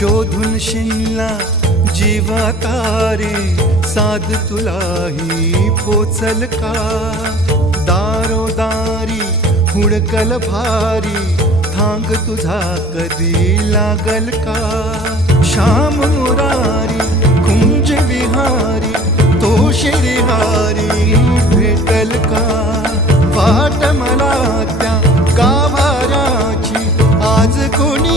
शोधून शिनला जीवा तारे, साध तुलाही पोचल का? दारोदारी हुडकल भारी, थांग तुझा कधी लागल का? श्याम मुरारी कुंज विहारी, तो शिरिहारी भेटल का? वाट मला त्या गाभाऱ्याची आज कोणी